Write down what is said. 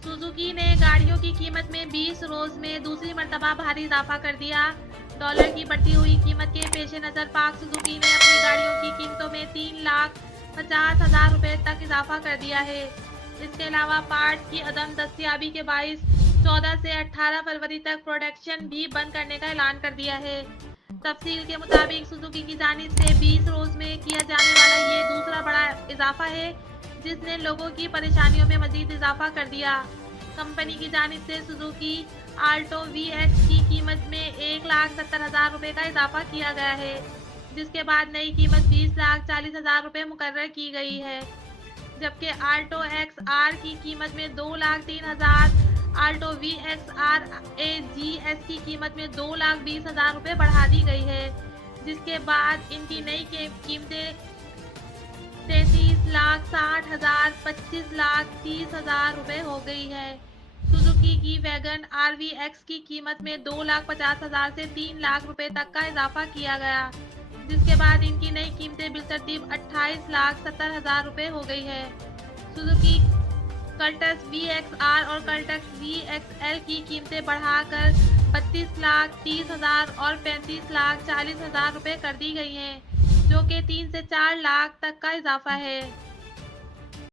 Suzuki ने गाड़ियों की कीमत में 20 रोज में दूसरी मर्तबा भारी इजाफा कर दिया। डॉलर की बढ़ती हुई कीमत के पेश नज़र पाक सुजुकी ने अपनी गाड़ियों की कीमतों में 3,50,000 रुपये तक इजाफा कर दिया है। इसके अलावा पार्ट्स की अदम दस्तयाबी के बाइस 14 से 18 फरवरी तक प्रोडक्शन भी बंद करने का ऐलान कर दिया है। तफसील के मुताबिक सुजुकी की जानिब से 20 रोज में किया जाने वाला ये दूसरा बड़ा इजाफा है, जिसने लोगों की परेशानियों में मजीद इजाफा कर दिया। कंपनी की जानिब से सुजुकी आल्टो VX की कीमत में 1,70,000 रुपये का इजाफा किया गया है, जिसके बाद नई कीमत 20,40,000 रुपये मुकर्रर की गई है। जबकि आल्टो XR की कीमत में 2,03,000, आल्टो VXR AGS की कीमत में 2,20,000 रुपये बढ़ा दी गई है, जिसके बाद इनकी नई कीमतें 33,60,000, 25,30,000 रुपये हो गई है। सुजुकी की वैगन RVX की कीमत में 2,50,000 से 3 लाख रुपये तक का इजाफा किया गया, जिसके बाद इनकी नई कीमतें बिलतरतीब 28,70,000 रुपये हो गई है। सुजुकी कल्टस VXR और कल्टस VXL की कीमतें बढ़ाकर 32,30,000 और 35,40,000 रुपये कर दी गई हैं, जो कि 3 से 4 लाख तक का इजाफा है।